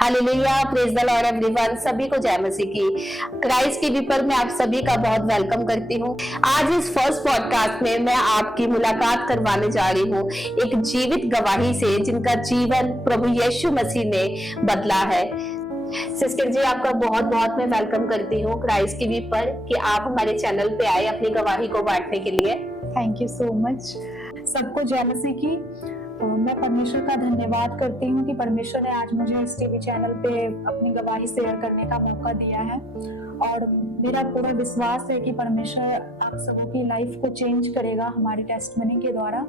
Hallelujah, praise the Lord everyone. सभी को जय मसीह की। क्राइस्ट टीवी पर मैं आप सभी का बहुत वेलकम करती हूँ। आज इस फर्स्ट पॉडकास्ट में मैं आपकी मुलाकात करवाने जा रही हूँ एक जीवित गवाही से, जिनका जीवन प्रभु यीशु मसीह ने बदला है। सिस्टर जी, आपका बहुत बहुत मैं वेलकम करती हूँ क्राइस्ट टीवी पर कि आप हमारे चैनल पे आए अपनी गवाही को बांटने के लिए। Thank you so much. सबको जय मसीह की। मैं परमेश्वर का धन्यवाद करती हूँ कि परमेश्वर ने आज मुझे इस टीवी चैनल पे अपनी गवाही शेयर करने का मौका दिया है, और मेरा पूरा विश्वास है कि परमेश्वर आप सबों की लाइफ को चेंज करेगा हमारी टेस्टमनी के द्वारा।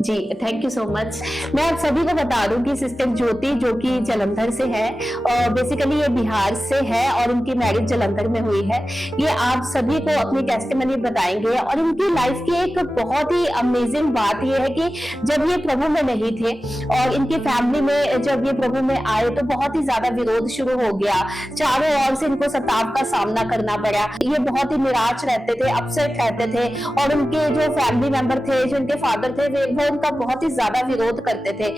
जी, थैंक यू सो मच। मैं आप सभी को बता दूं कि सिस्टर ज्योति जो कि जलंधर से है, और बेसिकली ये बिहार से है और उनकी मैरिज जलंधर में हुई है। ये आप सभी को अपनी टेस्टिमनी बताएंगे, और इनकी लाइफ की एक बहुत ही अमेजिंग बात ये है कि जब ये प्रभु में नहीं थे और इनकी फैमिली में जब ये प्रभु में आए तो बहुत ही ज्यादा विरोध शुरू हो गया। चारों ओर से इनको सताव का सामना करना पड़ा। ये बहुत ही निराश रहते थे, अपसेट रहते थे, और उनके जो फैमिली मेंबर थे, जो उनके फादर थे, वो उनका बहुत ही ज्यादा विरोध करते थे।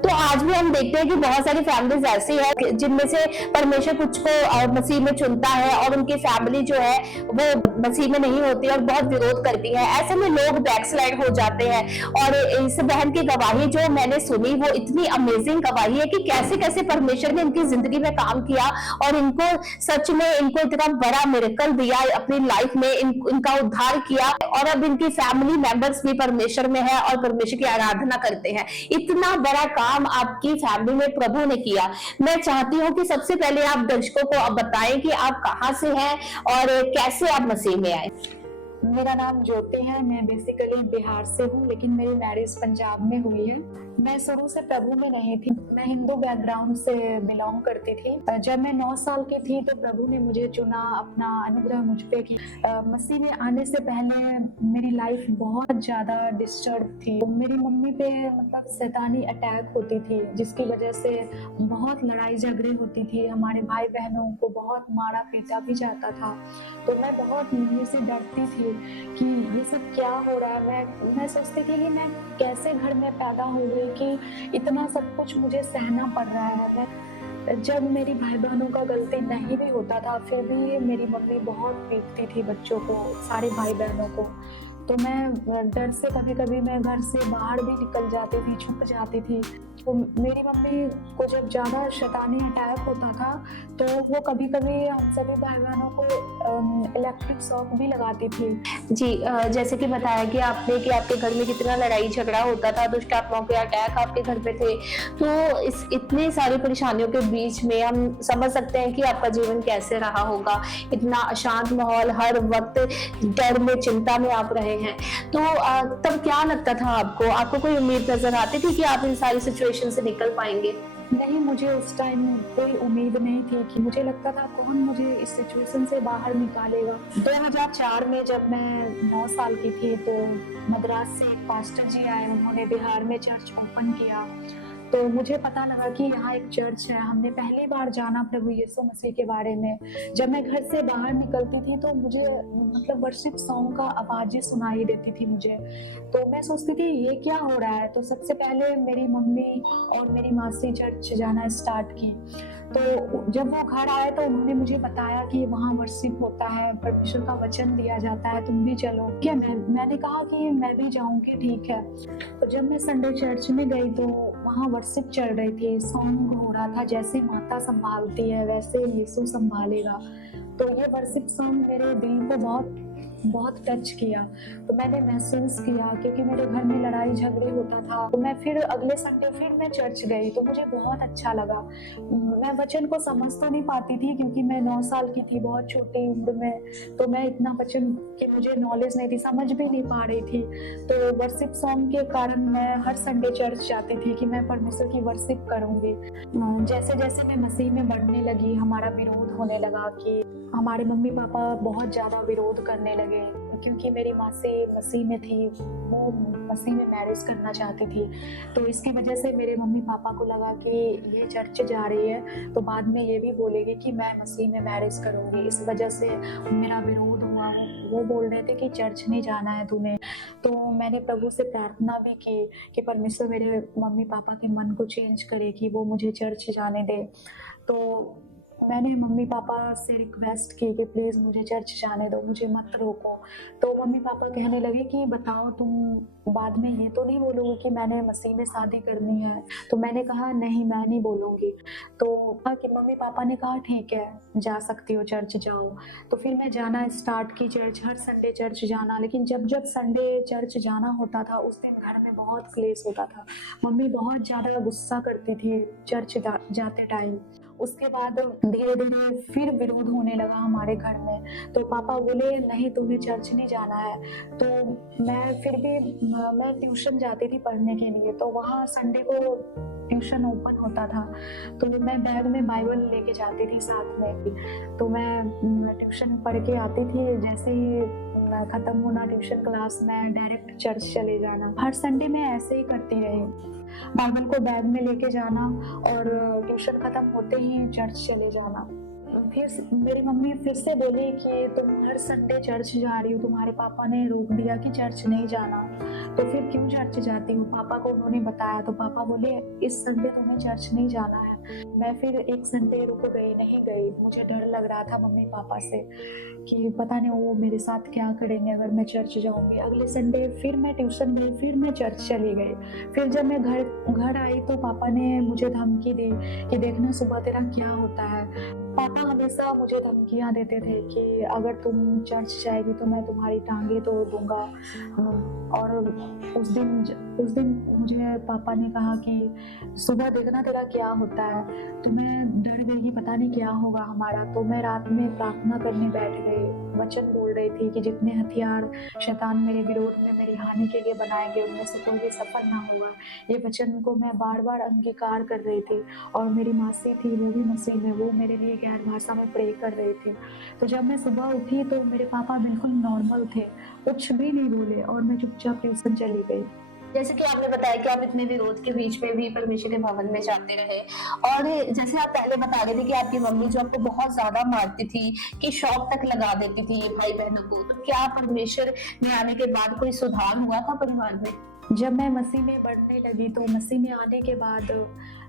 तो आज भी हम देखते हैं कि बहुत सारी फैमिलीज ऐसी है जिनमें से परमेश्वर कुछ को मसीह में चुनता है और उनकी फैमिली जो है वो मसीह में नहीं होती और बहुत विरोध करती है। ऐसे में लोग बैकस्लाइड हो जाते हैं। और इस बहन की गवाही जो मैंने सुनी वो इतनी अमेजिंग गवाही है कि कैसे कैसे परमेश्वर ने इनकी जिंदगी में काम किया और इनको सच में इनको इतना बड़ा मिरेकल दिया अपनी लाइफ में, इनका उद्धार किया, और अब इनकी फैमिली मेंबर्स भी परमेश्वर में है और परमेश्वर की आराधना करते हैं। इतना बड़ा काम आपकी फैमिली में प्रभु ने किया। मैं चाहती हूँ कि सबसे पहले आप दर्शकों को अब बताएं कि आप कहाँ से हैं और कैसे आप मसीह में आए। मेरा नाम ज्योति है। मैं बेसिकली बिहार से हूँ, लेकिन मेरी मैरिज पंजाब में हुई है। मैं शुरू से प्रभु में नहीं थी। मैं हिंदू बैकग्राउंड से बिलोंग करती थी। जब मैं 9 साल की थी तो प्रभु ने मुझे चुना, अपना अनुग्रह मुझ पे की। मसीह में आने से पहले मेरी लाइफ बहुत ज्यादा डिस्टर्ब थी। मेरी मम्मी पे मतलब शैतानी अटैक होती थी, जिसकी वजह से बहुत लड़ाई झगड़े होती थी। हमारे भाई बहनों को बहुत मारा पीटा भी जाता था। तो मैं बहुत मम्मी से डरती थी कि ये सब क्या हो रहा है। मैं सोचती थी कि मैं कैसे घर में पैदा हो गई कि इतना सब कुछ मुझे सहना पड़ रहा है। जब मेरी भाई बहनों का गलती नहीं भी होता था, फिर भी मेरी मम्मी बहुत पीटती थी बच्चों को, सारे भाई बहनों को। तो मैं डर से कभी कभी मैं घर से बाहर भी निकल जाती थी, छुप जाती थी। तो मेरी मम्मी को जब ज़्यादा शैतानी अटैक होता था तो वो कभी कभी हम सभी भाई बहनों को इलेक्ट्रिक शॉक भी लगाती थी। जी, जैसे कि बताया कि आपने कि आपके घर में कितना लड़ाई झगड़ा होता था, दुष्ट आत्माओं के अटैक आपके घर पे थे। तो इस इतनी सारी परेशानियों के बीच में हम समझ सकते हैं कि आपका जीवन कैसे रहा होगा। इतना अशांत माहौल, हर वक्त डर में, चिंता में आप रहे हैं। तो तब क्या लगता था आपको? आपको कोई उम्मीद नजर आती थी कि आप इन सारी सिचुएशन से निकल पाएंगे? नहीं, मुझे उस टाइम कोई उम्मीद नहीं थी। कि मुझे लगता था कौन मुझे इस सिचुएशन से बाहर निकालेगा। 2004 में जब मैं 9 साल की थी तो मद्रास से एक पास्टर जी आए। उन्होंने बिहार में चर्च ओपन किया, तो मुझे पता लगा कि यहाँ एक चर्च है। हमने पहली बार जाना प्रभु यीशु मसीह के बारे में। जब मैं घर से बाहर निकलती थी तो मुझे मतलब वर्शिप सॉन्ग का आवाज़ें सुनाई देती थी मुझे। तो मैं सोचती थी ये क्या हो रहा है। तो सबसे पहले मेरी मम्मी और मेरी मासी चर्च जाना स्टार्ट की। तो जब वो घर आए तो उन्होंने मुझे बताया कि वहाँ वर्शिप होता है, परमेश्वर का वचन दिया जाता है, तुम भी चलो क्या। मैंने कहा कि मैं भी जाऊंगी, ठीक है। तो जब मैं संडे चर्च में गई तो वहाँ वर्शिप चल रही थी, सॉन्ग हो रहा था, जैसे माता संभालती है वैसे यीशु संभालेगा। तो ये वर्शिप सॉन्ग मेरे दिल को बहुत बहुत टच किया। तो मैंने महसूस किया, क्योंकि मेरे घर में लड़ाई झगड़े होता था। तो मैं फिर अगले संडे फिर मैं चर्च गई तो मुझे बहुत अच्छा लगा। मैं वचन को समझ तो नहीं पाती थी, क्योंकि मैं 9 साल की थी, बहुत छोटी उम्र में। तो मैं इतना वचन की मुझे नॉलेज नहीं थी, समझ भी नहीं पा रही थी। तो वर्शिप सॉन्ग के कारण मैं हर संडे चर्च जाती थी कि मैं परमेश्वर की वर्शिप करूंगी। जैसे जैसे मैं मसीह में बढ़ने लगी, हमारा विरोध होने लगा कि हमारे मम्मी पापा बहुत ज़्यादा विरोध करने लगे, क्योंकि मेरी मासी मसीह में थी, वो मसीह में मैरिज करना चाहती थी। तो इसकी वजह से मेरे मम्मी पापा को लगा कि ये चर्च जा रही है तो बाद में ये भी बोलेगी कि मैं मसीह में मैरिज करूँगी। इस वजह से मेरा विरोध हुआ, वो बोल रहे थे कि चर्च नहीं जाना है तूने। तो मैंने प्रभु से प्रार्थना भी की कि परमेश्वर मेरे मम्मी पापा के मन को चेंज करे कि वो मुझे चर्च जाने दे। तो मैंने मम्मी पापा से रिक्वेस्ट की कि प्लीज़ मुझे चर्च जाने दो, मुझे मत रोको। तो मम्मी पापा कहने लगे कि बताओ तुम बाद में ये तो नहीं बोलोगे कि मैंने मसीह में शादी करनी है? तो मैंने कहा नहीं, मैं नहीं बोलूँगी। तो कहा कि मम्मी पापा ने कहा ठीक है, जा सकती हो, चर्च जाओ। तो फिर मैं जाना स्टार्ट की चर्च, हर संडे चर्च जाना। लेकिन जब संडे चर्च जाना होता था उस दिन घर में बहुत क्लेश होता था। मम्मी बहुत ज़्यादा गुस्सा करती थी चर्च जाते टाइम। उसके बाद धीरे-धीरे फिर विरोध होने लगा हमारे घर में। तो पापा बोले नहीं तुम्हें चर्च नहीं जाना है। तो मैं फिर भी मैं ट्यूशन जाती थी पढ़ने के लिए, तो वहाँ संडे को ट्यूशन ओपन होता था। तो मैं बैग में बाइबल लेके जाती थी साथ में। तो मैं ट्यूशन पढ़ के आती थी, जैसे ही खत्म होना ट्यूशन क्लास में डायरेक्ट चर्च चले जाना। हर संडे मैं ऐसे ही करती रही, बाइबल को बैग में लेके जाना और ट्यूशन खत्म होते ही चर्च चले जाना। फिर मेरी मम्मी फिर से बोली कि तुम हर संडे चर्च जा रही हो, तुम्हारे पापा ने रोक दिया कि चर्च नहीं जाना, तो फिर क्यों चर्च जाती हो? पापा को उन्होंने बताया तो पापा बोले इस संडे तुम्हें चर्च नहीं जाना है। मैं फिर एक संडे रुक गई, नहीं गई। मुझे डर लग रहा था मम्मी पापा से कि पता नहीं वो मेरे साथ क्या करेंगे अगर मैं चर्च जाऊंगी। अगले संडे फिर मैं ट्यूशन गई, फिर मैं चर्च चली गई। फिर जब मैं घर आई तो पापा ने मुझे धमकी दी कि देखना सुबह तेरा क्या होता है। पापा हमेशा मुझे धमकियाँ देते थे कि अगर तुम चर्च जाएगी तो मैं तुम्हारी टांगे तोड़ दूंगा। और उस दिन मुझे पापा ने कहा कि सुबह देखना तेरा क्या होता है। तो मैं डर गई कि पता नहीं क्या होगा हमारा। तो मैं रात में प्रार्थना करने बैठ गई, वचन बोल रही थी कि जितने हथियार शैतान मेरे विरोध में मेरी हानि के लिए बनाएंगे उनमें से कोई भी सफल ना होगा। ये वचन को मैं बार बार अंगीकार कर रही थी। और मेरी मासी थी, वो भी मसीह है, वो मेरे लिए गैर भाषा में प्रे कर रही थी। तो जब मैं सुबह उठी तो मेरे पापा बिल्कुल नॉर्मल थे, कुछ भी नहीं बोले और मैं चुपचाप ट्यूशन चली गई। जैसे कि आपने बताया कि आप इतने विरोध के बीच में भी परमेश्वर के भवन में जाते रहे, और जैसे आप पहले बता रहे थे कि आपकी मम्मी जो आपको बहुत ज्यादा मारती थी, कि शौक तक लगा देती थी भाई बहनों को, तो क्या परमेश्वर में आने के बाद कोई सुधार हुआ था परिवार में? जब मैं मसीह में बढ़ने लगी तो मसीह में आने के बाद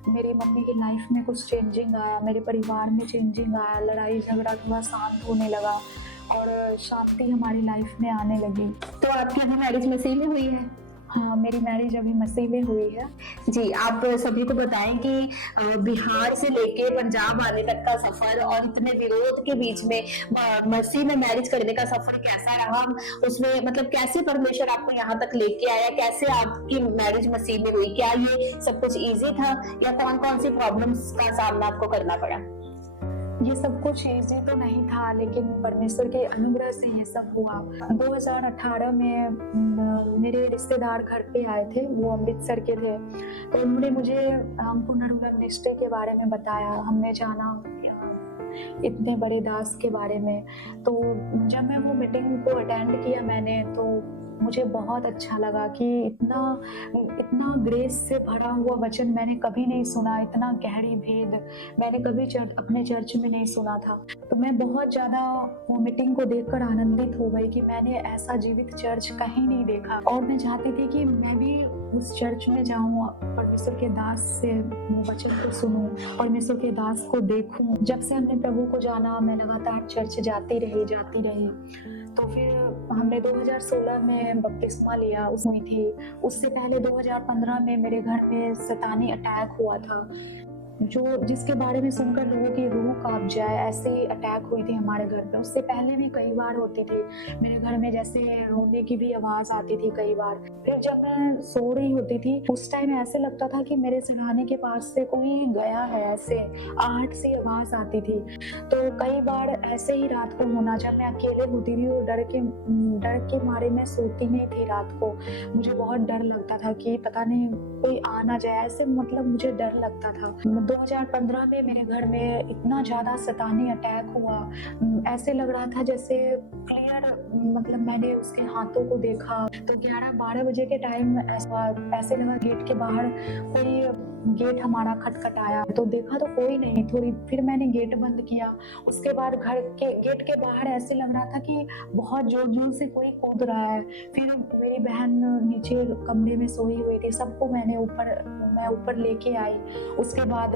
मेरी मम्मी की लाइफ में कुछ चेंजिंग आया, मेरे परिवार में चेंजिंग आया, लड़ाई झगड़ा थोड़ा शांत होने लगा और शांति हमारी लाइफ में आने लगी। तो आपकी अभी मैरिज मसीह में हुई है? हाँ, मेरी मैरिज अभी मसीह में हुई है। जी, आप सभी को बताएं कि बिहार से लेके पंजाब आने तक का सफर और इतने विरोध के बीच में मसीह में मैरिज करने का सफर कैसा रहा, उसमें मतलब कैसे परमेश्वर आपको यहाँ तक लेके आया, कैसे आपकी मैरिज मसीह में हुई, क्या ये सब कुछ इजी था या कौन कौन सी प्रॉब्लम्स का सामना आपको करना पड़ा? ये सब कुछ इजी तो नहीं था, लेकिन परमेश्वर के अनुग्रह से ये सब हुआ। 2018 में मेरे रिश्तेदार घर पे आए थे, वो अमृतसर के थे। तो उन्होंने मुझे पुनर्मिलन मिनिस्ट्री के बारे में बताया, हमने जाना इतने बड़े दास के बारे में। तो जब मैं वो मीटिंग को अटेंड किया मैंने, तो मुझे बहुत अच्छा लगा कि इतना ग्रेस से भरा हुआ वचन मैंने कभी नहीं सुना, इतना गहरी भेद मैंने कभी अपने चर्च में नहीं सुना था। तो मैं बहुत ज़्यादा वो मीटिंग को देखकर आनंदित हो गई कि मैंने ऐसा जीवित चर्च कहीं नहीं देखा, और मैं चाहती थी कि मैं भी उस चर्च में जाऊँ, परमेश्वर के दास से वचन को सुनूं, परमेश्वर के दास को देखूं। जब से हमने प्रभु को जाना, मैं लगातार चर्च जाती रही। तो फिर हमने 2016 में बपतिस्मा लिया, उसमें थी। उससे पहले 2015 में मेरे घर में शैतानी अटैक हुआ था, जिसके बारे में सुनकर लोगों की रूह कांप जाए, ऐसे अटैक हुई थी हमारे घर पे। उससे पहले भी कई बार होती थी मेरे घर में, जैसे रोने की भी आवाज आती थी कई बार। फिर जब मैं सो रही होती थी उस टाइम ऐसे लगता था कि मेरे सिरहाने के पास से कोई गया है, ऐसे आहट सी आवाज आती थी। तो कई बार ऐसे ही रात को होना, जब मैं अकेले होती थी और डर के मारे मैं सोती नहीं थी रात को। मुझे बहुत डर लगता था कि पता नहीं कोई आ ना जाए, ऐसे मतलब मुझे डर लगता था। 2015 में मेरे घर में इतना ज़्यादा शैतानी अटैक हुआ। ऐसे लग रहा था जैसे क्लियर, मतलब मैंने उसके हाथों को देखा तो 11-12 बजे के टाइम ऐसे लगा गेट के बाहर कोई, गेट हमारा खटखटाया तो देखा तो कोई नहीं, थोड़ी फिर मैंने गेट बंद किया। उसके बाद घर के गेट के बाहर ऐसे लग रहा था कि बहुत जोर-जोर से कोई कूद रहा है। फिर मेरी बहन नीचे कमरे में सोई हुई थी, सबको मैं ऊपर लेके आई। उसके बाद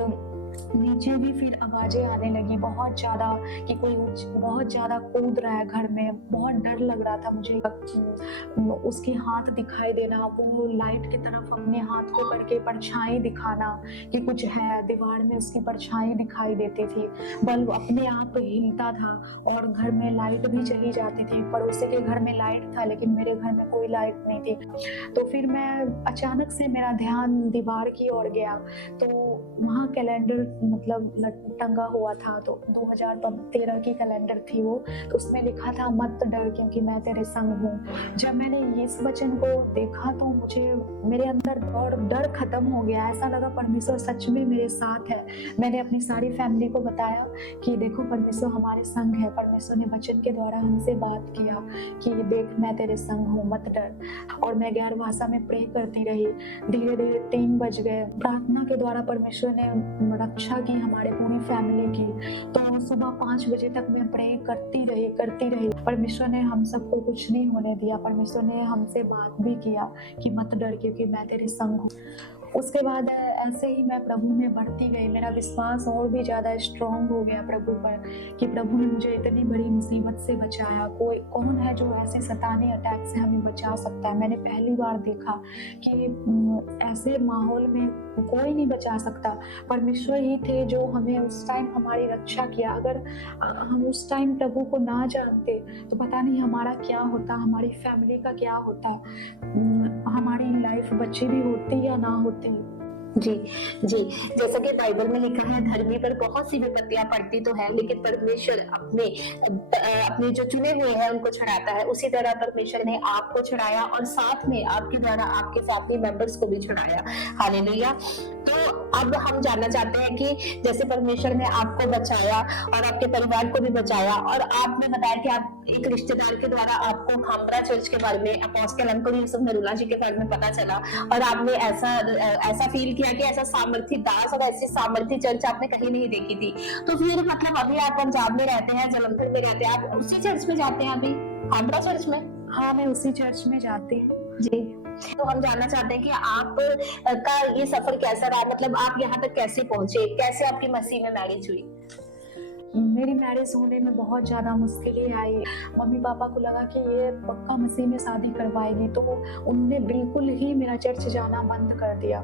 नीचे भी फिर आवाजें आने लगी बहुत ज़्यादा कि कोई बहुत ज़्यादा कूद रहा है घर में। बहुत डर लग रहा था मुझे। उसके हाथ दिखाई देना, वो लाइट की तरफ अपने हाथ को करके परछाई दिखाना कि कुछ है, दीवार में उसकी परछाई दिखाई देती थी। बल्ब अपने आप हिलता था और घर में लाइट भी चली जाती थी। पड़ोसी के घर में लाइट था लेकिन मेरे घर में कोई लाइट नहीं थी। तो फिर मैं अचानक से मेरा ध्यान दीवार की ओर गया तो वहाँ कैलेंडर मतलब टंगा हुआ था। तो 2013 की कैलेंडर थी वो, तो उसमें लिखा था मत डर क्योंकि मैं तेरे संग हूँ। जब मैंने इस वचन को देखा तो मुझे, मेरे अंदर डर खत्म हो गया। ऐसा लगा परमेश्वर सच में मेरे साथ है। मैंने अपनी सारी फैमिली को बताया कि देखो परमेश्वर हमारे संग है। परमेश्वर ने वचन के द्वारा हमसे बात किया कि देख मैं तेरे संग हूँ, मत डर। और मैं गैर भाषा में प्रे करती रही। धीरे धीरे 3 बज गए। प्रार्थना के द्वारा परमेश्वर ने रक्षा की हमारे पूरी फैमिली की। तो सुबह 5 बजे तक मैं प्रे करती रही। परमेश्वर ने हम सबको कुछ नहीं होने दिया। परमेश्वर ने हमसे बात भी किया कि मत डर क्योंकि मैं तेरे संग हूँ। उसके बाद ऐसे ही मैं प्रभु में बढ़ती गई। मेरा विश्वास और भी ज़्यादा स्ट्रॉन्ग हो गया प्रभु पर कि प्रभु ने मुझे इतनी बड़ी मुसीबत से बचाया। कौन है जो ऐसे शैतानी अटैक से हमें बचा सकता है। मैंने पहली बार देखा कि ऐसे माहौल में कोई नहीं बचा सकता। परमेश्वर ही थे जो हमें उस टाइम हमारी रक्षा किया। अगर हम उस टाइम प्रभु को ना जानते तो पता नहीं हमारा क्या होता, हमारी फैमिली का क्या होता, हमारी लाइफ बची भी होती या ना होती। जी जी, जैसा कि बाइबल में लिखा है धर्मी पर बहुत सी विपत्तियां पड़ती तो है लेकिन परमेश्वर अपने जो चुने हुए हैं उनको छुड़ाता है। उसी तरह परमेश्वर ने आपको छुड़ाया और साथ में आपके द्वारा आपके फैमिली मेंबर्स को भी छुड़ाया। हालेलुया। तो अब हम जानना चाहते हैं कि जैसे परमेश्वर ने आपको बचाया और आपके परिवार को भी बचाया और आपने बताया कि आप एक रिश्तेदार के द्वारा आपको खामरा चर्च के बारे में, अपोस्टल अंकुर यूसुफ नरूला जी के बारे में पता चला और आपने ऐसा फील किया कि ऐसा सामर्थी दास और ऐसी सामर्थी चर्च आपने कहीं नहीं देखी थी। तो फिर मतलब अभी आप पंजाब में रहते हैं, जलंधर में रहते हैं, आप उसी चर्च में जाते हैं अभी, खामरा चर्च में? हाँ, मैं उसी चर्च में जाती हूँ। जी, तो हम जानना चाहते हैं कि आप का ये सफर कैसा रहा, मतलब आप यहाँ तक कैसे पहुंचे, कैसे आपकी मसीह में मैरिज हुई? मेरी मैरिज होने में बहुत ज़्यादा मुश्किलें आई। मम्मी पापा को लगा कि ये पक्का मसीह में शादी करवाएगी, तो उन्होंने बिल्कुल ही मेरा चर्च जाना बंद कर दिया।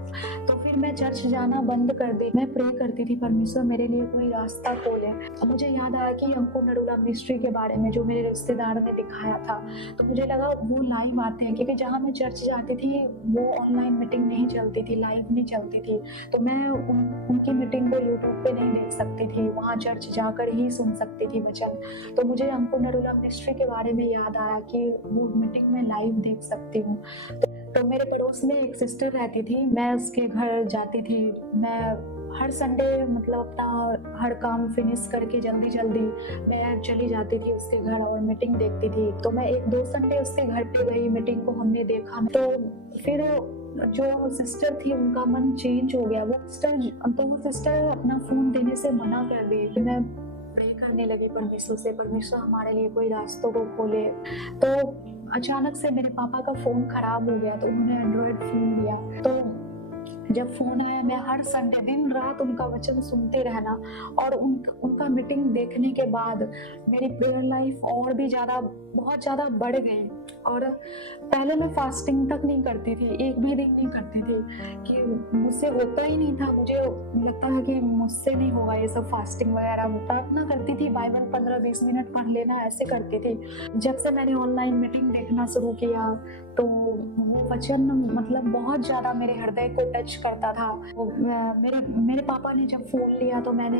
तो फिर मैं चर्च जाना बंद कर दी। मैं प्रे करती थी परमेश्वर मेरे लिए कोई रास्ता खोले। मुझे याद आया कि अंकुर नरूला मिनिस्ट्री के बारे में जो मेरे रिश्तेदार ने दिखाया था, तो मुझे लगा वो लाइव आते हैं, क्योंकि जहाँ मैं चर्च जाती थी वो ऑनलाइन मीटिंग नहीं चलती थी, लाइव नहीं चलती थी। तो मैं उनकी मीटिंग को यूट्यूब पे नहीं देख सकती थी, वहाँ चर्च जाकर ही सुन सकती थी वचन। तो मुझे अंकुर नरूला मिनिस्ट्री के बारे में याद आया कि वो मीटिंग में लाइव देख सकती हूँ। तो मेरे पड़ोस में एक सिस्टर रहती थी, मैं उसके घर जाती थी। मैं हर संडे मतलब अपना हर काम फिनिश करके जल्दी मैं चली जाती थी उसके घर और मीटिंग देखती थी। तो मैं 1-2 संडे उसके घर पे गई, मीटिंग को हमने देखा। तो फिर जो सिस्टर थी उनका मन चेंज हो गया। वो सिस्टर अपना फोन देने से मना कर दी। मैं प्रे करने लगी परमेश्वर से, परमेश्वर हमारे लिए कोई रास्तों को खोले। तो अचानक से मेरे पापा का फोन खराब हो गया, तो उन्होंने एंड्रॉयड फोन दिया। तो जब फोन आया, मैं हर संडे दिन रात उनका वचन सुनते रहना और उनका मीटिंग देखने के बाद मेरी प्रेयर लाइफ और भी बहुत ज़्यादा बढ़ गई। और पहले मैं फास्टिंग तक नहीं करती थी, एक भी दिन नहीं करती थी, कि मुझसे होता ही नहीं था। मुझे लगता है कि मुझसे नहीं होगा ये सब फास्टिंग वगैरह। प्रार्थना करती थी, बाइबल 15-20 मिनट पढ़ लेना, ऐसे करती थी। जब से मैंने ऑनलाइन मीटिंग देखना शुरू किया तो वो वचन मतलब बहुत ज़्यादा मेरे हृदय को टच करता था। मेरे पापा ने जब फ़ोन लिया तो मैंने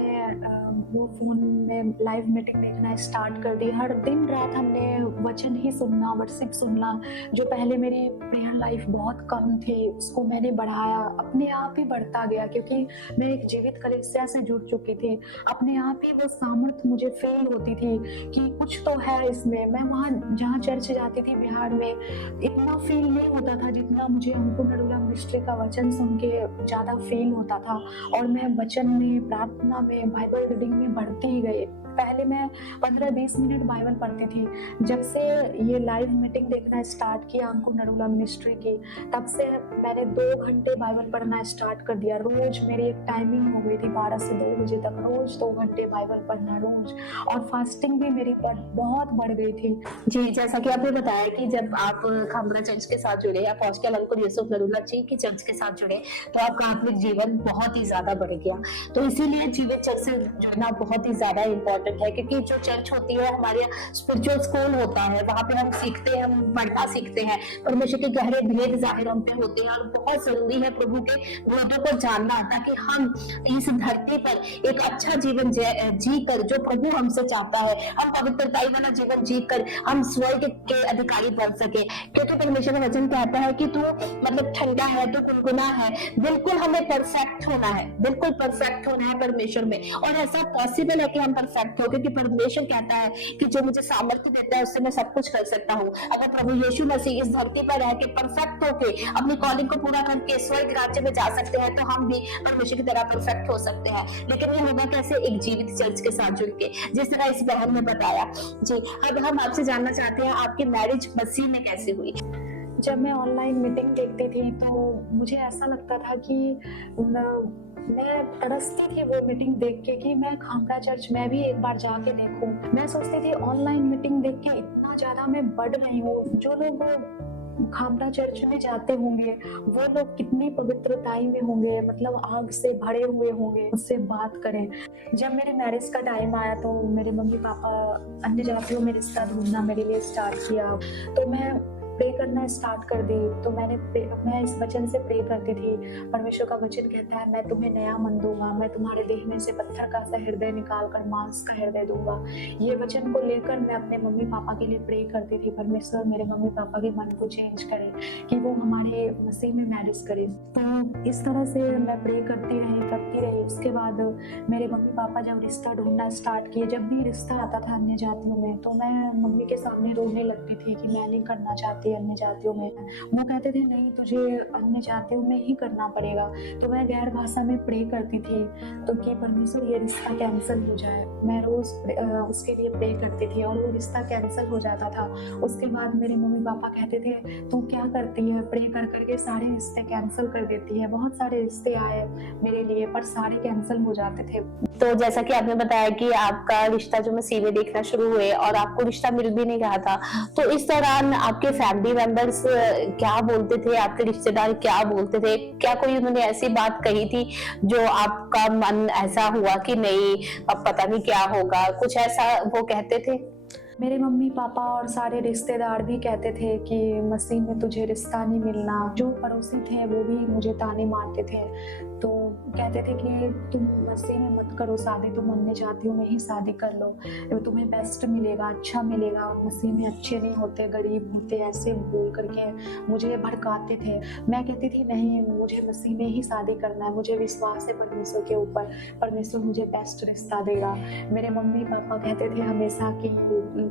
वो फ़ोन में लाइव मीटिंग देखना स्टार्ट कर दी। हर दिन रात हमने वचन ही सुनना, वर्शिप सुनना। जो पहले मेरी प्रेयर लाइफ बहुत कम थी, उसको मैंने बढ़ाया, अपने आप ही बढ़ता गया, क्योंकि मैं एक जीवित कलीसिया से जुड़ चुकी थी। अपने आप ही वो सामर्थ मुझे फ़ील होती थी कि कुछ तो है इसमें। मैं वहाँ जहाँ चर्च जाती थी बिहार में, इतना फ़ील नहीं होता था जितना मुझे अंकुर नरुला मिनिस्ट्री का वचन सुन के ज़्यादा फ़ील होता था। और मैं वचन में, प्रार्थना में, बाइबल रीडिंग में बढ़ती ही गई। पहले मैं 15-20 मिनट बाइबल पढ़ती थी। जब से ये लाइव मीटिंग देखना स्टार्ट किया अंकुर नरुला मिनिस्ट्री की, तब से मैंने 2 घंटे बाइबल पढ़ना स्टार्ट कर दिया। रोज मेरी एक टाइमिंग हो गई थी 12 से 2 बजे तक, रोज 2 घंटे बाइबल पढ़ना रोज। और फास्टिंग भी मेरी बहुत बढ़ गई थी। जी, जैसा कि आपने बताया कि जब आप खामरा चर्च के साथ जुड़े, आप अपोस्टल अंकुर यूसुफ नरूला जी की चर्च के साथ जुड़े, तो आपका आत्मिक जीवन बहुत ही ज्यादा बढ़ गया। तो इसीलिए जीवित चर्च से जुड़ना बहुत ही ज्यादा इंपॉर्टेंट है, क्योंकि जो चर्च होती है हमारे स्पिरिचुअल स्कूल होता है, वहाँ पे हम सीखते हैं, हम बढ़ना सीखते हैं, परमेश्वर के गहरे भेद जाहिर हम पे होते हैं। और बहुत जरूरी है प्रभु के भेदों को जानना, ताकि हम इस धरती पर एक अच्छा जीवन जी कर, जो प्रभु हमसे चाहता है, हम पवित्रताई वाला जीवन जी कर हम स्वर्ग के अधिकारी बन सके। क्योंकि परमेश्वर का वचन कहता है कि तू मतलब ठंडा है, तू गुनगुना है। बिल्कुल हमें परफेक्ट होना है, बिल्कुल परफेक्ट होना है परमेश्वर में। और ऐसा पॉसिबल है कि हम परफेक्ट हो, क्योंकि परमेश्वर कहता है कि जो मुझे सामर्थ्य देता है उससे मैं सब कुछ कर सकता हूँ। अगर प्रभु यीशु मसीह इस धरती पर रह के परफेक्ट होके अपनी कॉलिंग को पूरा करके स्वर्ग राज्य में जा सकते हैं, तो हम भी परमेश्वर की तरह परफेक्ट हो सकते हैं। लेकिन ये होगा कैसे? एक जीवित चर्च के साथ जुड़ के, जिस तरह इस बहन ने बताया। जी, अब हम आपसे जानना चाहते हैं आपकी मैरिज मसीह में कैसे हुई? जब मैं ऑनलाइन मीटिंग देखती थी तो मुझे ऐसा लगता था कि मैं तरसती थी वो मीटिंग देख के कि मैं खामरा चर्च मैं भी एक बार जाके देखूं। मैं सोचती थी ऑनलाइन मीटिंग देख के इतना ज्यादा मैं बढ़ रही हूँ, जो लोग खामरा चर्च में जाते होंगे वो लोग कितनी पवित्रताई में होंगे, मतलब आग से भरे हुए होंगे, उससे बात करें। जब मेरे मैरिज का टाइम आया तो मेरे मम्मी पापा अन्य जातियों में रिश्ता ढूंढना मेरे लिए स्टार्ट किया। तो मैं प्रे करना स्टार्ट कर दी। तो मैं इस वचन से प्रे करती थी। परमेश्वर का वचन कहता है, मैं तुम्हें नया मन दूंगा, मैं तुम्हारे देह में से पत्थर का सा हृदय निकाल कर मांस का हृदय दूंगा। ये वचन को लेकर मैं अपने मम्मी पापा के लिए प्रे करती थी, परमेश्वर मेरे मम्मी पापा के मन को चेंज करे कि वो हमारे मसीह में मैरिज करे। तो इस तरह से मैं प्रे करती रही। उसके बाद मेरे मम्मी पापा जब रिश्ता ढूंढना स्टार्ट किए, जब भी रिश्ता आता था अन्य जातियों में, तो मैं मम्मी के सामने रोने लगती थी कि मैं नहीं करना चाहती अन्य जातियों में। वो कहते थे नहीं, तुझे अन्य जातियों में ही करना पड़ेगा। तो मैं गैर भाषा में प्रे करती थी तो कि परमेश्वर ये रिश्ता कैंसिल हो जाए। मैं रोज उसके लिए प्रे करती थी और वो रिश्ता कैंसिल हो जाता था। उसके बाद मेरे मम्मी पापा कहते थे तू क्या करती है, प्रे कर करके सारे रिश्ते कैंसिल कर देती है। बहुत सारे रिश्ते आए मेरे लिए पर सारे कैंसिल हो जाते थे। तो जैसा कि आपने बताया कि आपका रिश्ता जो मसीह में देखना शुरू हुए और आपको रिश्ता मिल भी नहीं रहा था, तो इस दौरान आपके फैमिली मेंबर्स क्या बोलते थे, आपके रिश्तेदार क्या बोलते थे? क्या कोई उन्होंने ऐसी बात कही थी जो आपका मन ऐसा हुआ कि नहीं अब पता नहीं क्या होगा, कुछ ऐसा वो कहते थे? मेरे मम्मी पापा और सारे रिश्तेदार भी कहते थे कि मसीह में तुझे रिश्ता नहीं मिलना। जो पड़ोसी थे वो भी मुझे ताने मारते थे। तो कहते थे कि तुम मसीह में मत करो शादी, तुम अन्य जातियों में ही शादी कर लो, तुम्हें बेस्ट मिलेगा, अच्छा मिलेगा। मसीह में अच्छे नहीं होते, गरीब होते, ऐसे बोल करके मुझे भड़काते थे। मैं कहती थी नहीं, मुझे मसीह में ही शादी करना है, मुझे विश्वास है परमेश्वर के ऊपर, परमेश्वर मुझे बेस्ट रिश्ता देगा। मेरे मम्मी पापा कहते थे हमेशा कि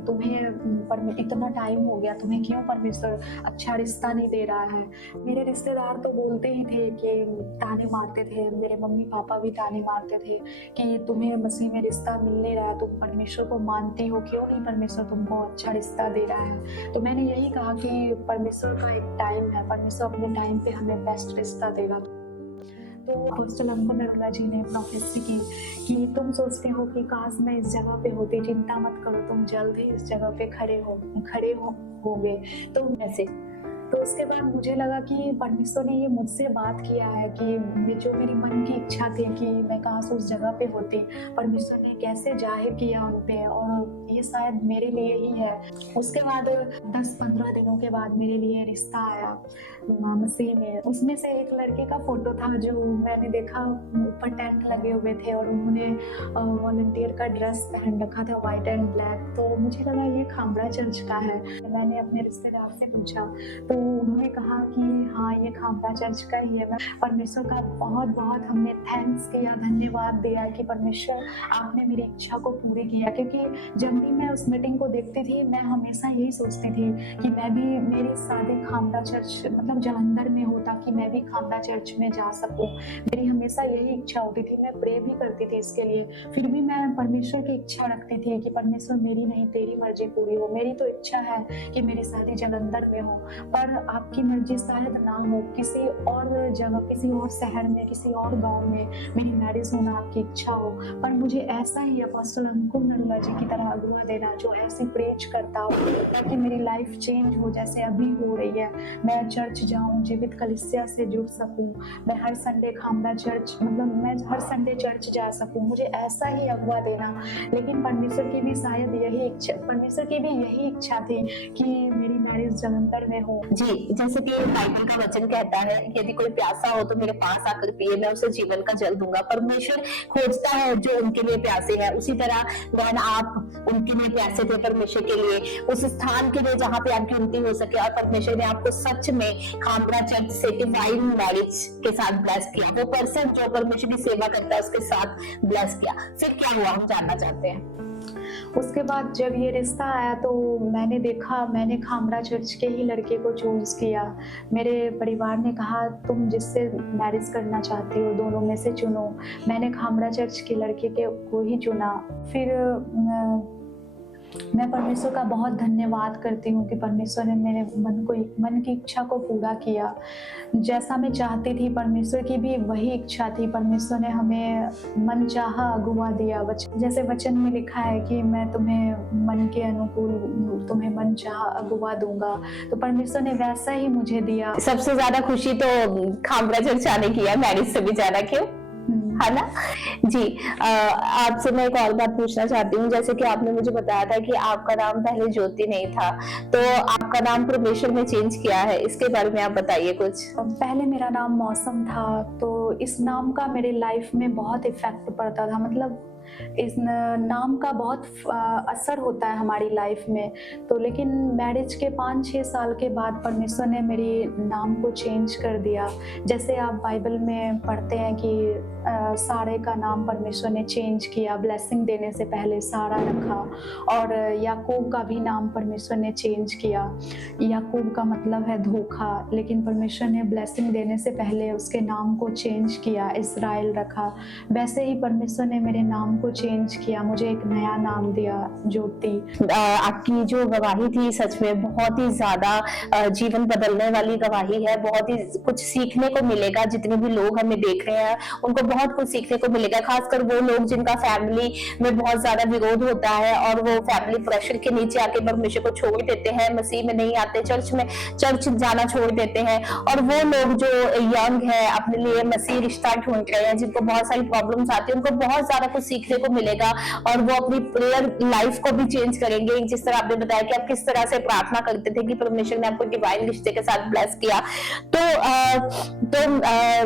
तुम्हें इतना टाइम हो गया, तुम्हें क्यों परमेश्वर अच्छा रिश्ता नहीं दे रहा है। मेरे रिश्तेदार तो बोलते ही थे कि ताने मारते थे, मेरे मम्मी पापा भी ताने मारते थे कि तुम्हें मसीह में रिश्ता मिल नहीं रहा, तुम परमेश्वर को मानती हो, क्यों नहीं परमेश्वर तुमको अच्छा रिश्ता दे रहा है। तो मैंने यही कहा कि परमेश्वर का एक टाइम है, परमेश्वर अपने टाइम पे हमें बेस्ट रिश्ता देगा। तो अपोस्टल अंकुर नरुला जी ने प्रोफेसी की कि तुम सोचते हो कि काश मैं इस जगह पे होती, चिंता मत करो, तुम जल्द ही इस जगह पे खड़े होगे। तो ऐसे तो उसके बाद मुझे लगा कि परमेश्वर ने ये मुझसे बात किया है कि जो मेरी मन की इच्छा थी कि मैं काश उस जगह पे होती, परमेश्वर ने कैसे जाहिर किया उन पे, और ये शायद मेरे लिए ही है। उसके बाद 10-15 दिनों के बाद मेरे लिए रिश्ता आया मसीह में। उसमें से एक लड़के का फोटो था जो मैंने देखा, ऊपर टेंट लगे हुए थे और उन्होंने वॉलंटियर का ड्रेस पहन रखा था, व्हाइट एंड ब्लैक। तो मुझे लगा ये खामड़ा चर्च का है। मैंने अपने रिश्तेदार से पूछा तो उन्होंने कहा कि हाँ ये खामड़ा चर्च का ही है। मैं परमेश्वर का बहुत बहुत हमने थैंक्स किया, धन्यवाद दिया कि परमेश्वर आपने मेरी इच्छा को पूरी किया। क्योंकि जब भी मैं उस मीटिंग को देखती थी मैं हमेशा यही सोचती थी कि मैं भी, मेरी शादी खामड़ा चर्च मतलब जालंधर में हो ताकि मैं भी खामड़ा चर्च में जा सकूं। मेरी हमेशा यही इच्छा होती थी, मैं प्रे भी करती थी इसके लिए। फिर भी मैं परमेश्वर की इच्छा रखती थी कि परमेश्वर मेरी नहीं तेरी मर्जी पूरी हो। मेरी तो इच्छा है कि मेरी शादी जालंधर में हो, पर आपकी मर्जी शायद ना हो, किसी और जगह, किसी और शहर में, किसी और गांव में मेरी मैरिज होना आपकी इच्छा हो। पर मुझे ऐसा ही अपोस्टल अंकुर नरुला जी की तरह अगुआ देना जो ऐसी प्रेच करता हो ताकि मेरी लाइफ चेंज हो जैसे अभी हो रही है। मैं चर्च जाऊं, जीवित कलीसिया से जुड़ सकूं, मैं हर संडे खामड़ा चर्च, मतलब मैं हर संडे चर्च जा सकूं। मुझे ऐसा ही अगुआ देना। लेकिन परमेश्वर की भी शायद यही इच्छा, परमेश्वर की भी यही इच्छा थी कि मेरी मैरिज जालंधर में हो। जी, जैसे कि बाइबल का वचन कहता है, यदि कोई प्यासा हो तो मेरे पास आकर पिए, मैं उसे जीवन का जल दूंगा। परमेश्वर खोजता है जो उनके लिए प्यासे हैं। उसी तरह बहन आप उनके लिए प्यासे थे, परमेश्वर के लिए, उस स्थान के लिए जहाँ पे आपकी उन्नति हो सके। और परमेश्वर ने आपको सच में खामड़ा चर्च से डिवाइन मैरिज के साथ ब्लेस किया। वो पर्सन जो परमेश्वर की सेवा करता है उसके साथ ब्लेस किया। फिर क्या हुआ हम जानना चाहते हैं। उसके बाद जब ये रिश्ता आया तो मैंने देखा, मैंने खामड़ा चर्च के ही लड़के को चूज किया। मेरे परिवार ने कहा तुम जिससे मैरिज करना चाहती हो दोनों में से चुनो। मैंने खामड़ा चर्च के लड़के को ही चुना। फिर मैं परमेश्वर का बहुत धन्यवाद करती हूँ कि परमेश्वर ने मेरे मन की इच्छा को पूरा किया। जैसा मैं चाहती थी परमेश्वर की भी वही इच्छा थी। परमेश्वर ने हमें मन चाहा अगुआ दिया। जैसे वचन में लिखा है कि मैं तुम्हें मन के अनुकूल, तुम्हें मन चाहा अगुआ दूंगा, तो परमेश्वर ने वैसा ही मुझे दिया। सबसे ज्यादा खुशी तो खामड़ा चर्च आने की है, मैरिज से भी ज्यादा। क्यों, है ना जी। आपसे मैं एक और बात पूछना चाहती हूँ। जैसे कि आपने मुझे बताया था कि आपका नाम पहले ज्योति नहीं था, तो आपका नाम परमेश्वर ने चेंज किया है, इसके बारे में आप बताइए कुछ। पहले मेरा नाम मौसम था, तो इस नाम का मेरे लाइफ में बहुत इफेक्ट पड़ता था। मतलब इस नाम का बहुत असर होता है हमारी लाइफ में। तो लेकिन मैरिज के 5-6 साल के बाद परमेश्वर ने मेरी नाम को चेंज कर दिया। जैसे आप बाइबल में पढ़ते हैं कि सारे का नाम परमेश्वर ने चेंज किया, ब्लेसिंग देने से पहले सारा रखा। और याकूब का भी नाम परमेश्वर ने चेंज किया। याकूब का मतलब है धोखा, लेकिन परमेश्वर ने ब्लेसिंग देने से पहले उसके नाम को चेंज किया, इस्राएल रखा। वैसे ही परमेश्वर ने मेरे नाम को चेंज किया, मुझे एक नया नाम दिया, ज्योति। आपकी जो गवाही थी सच में बहुत ही ज्यादा जीवन बदलने वाली गवाही है। बहुत ही कुछ सीखने को मिलेगा। जितने भी लोग हमें देख रहे हैं उनको बहुत कुछ सीखने को मिलेगा, खासकर वो लोग जिनका फैमिली में बहुत ज्यादा विरोध होता है और वो फैमिली प्रेशर के नीचे आके परमेश्वर को छोड़ देते हैं, मसीह में नहीं आते, चर्च जाना छोड़ देते हैं। और वो लोग जो यंग है, अपने लिए मसीह रिश्ता ढूंढ रहे हैं, जिनको बहुत सारी प्रॉब्लम्स आती है, उनको बहुत ज्यादा कुछ सीखने को मिलेगा और वो अपनी प्रेयर लाइफ को भी चेंज करेंगे। जिस तरह आपने बताया कि आप किस तरह से प्रार्थना करते थे कि परमेश्वर ने आपको डिवाइन रिश्ते के साथ ब्लेस किया, तो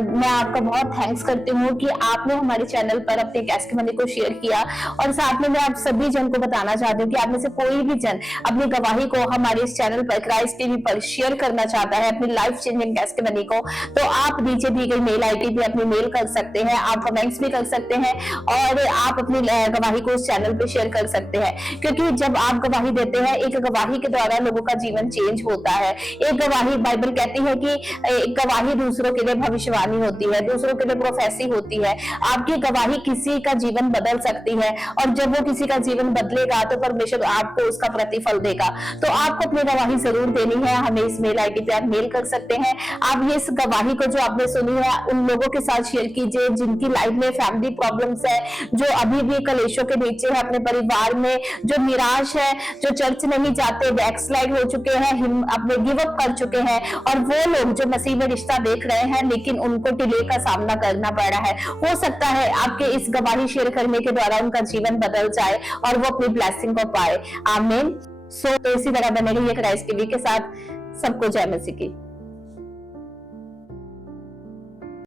मैं आपका बहुत थैंक्स करती हूँ कि आपने हमारे चैनल पर अपने टेस्टिमनी को शेयर किया। और साथ में मैं आप सभी जन को बताना चाहती हूँ कि आप में से कोई भी जन अपनी गवाही को हमारे इस चैनल पर क्राइस्ट टीवी पर शेयर करना चाहता है, अपनी लाइफ चेंजिंग टेस्टिमनी को, तो आप नीचे दी गई मेल आईडी पे अपनी मेल कर सकते हैं, आप कमेंट्स भी कर सकते हैं और आप अपनी गवाही को इस चैनल पे शेयर कर सकते हैं। क्योंकि जब आप गवाही देते हैं, एक गवाही के द्वारा लोगों का जीवन चेंज होता है। एक गवाही, बाइबल कहती है कि एक गवाही दूसरों के लिए भविष्यवाणी होती है, दूसरों के लिए प्रोफेसी होती है। आपकी गवाही किसी का जीवन बदल सकती है और जब वो किसी का जीवन बदलेगा तो परमेश्वर आपको उसका प्रतिफल देगा। तो आपको अपनी गवाही जरूर देनी है। हमें इस मेल आईडी पे आप मेल कर सकते हैं। आप ये इस गवाही को जो आपने सुनी है उन लोगों के साथ शेयर कीजिए जिनकी लाइफ में फैमिली प्रॉब्लम्स है, जो अभी भी कलेशों के नीचे है अपने परिवार में, जो निराश है, जो चर्च नहीं जाते, बैकस्लाइड हो चुके हैं, अपने गिव अप कर चुके हैं, और वो लोग जो मसीह में रिश्ता देख रहे हैं लेकिन उनको डिले का सामना करना पड़ रहा है, हो सकता है आपके इस गवाही शेयर करने के द्वारा उनका जीवन बदल जाए और वो अपनी ब्लेसिंग को पाए। आमीन। तो इसी तरह बने रहिए क्राइस्ट टीवी के साथ। सबको जय मसीह की।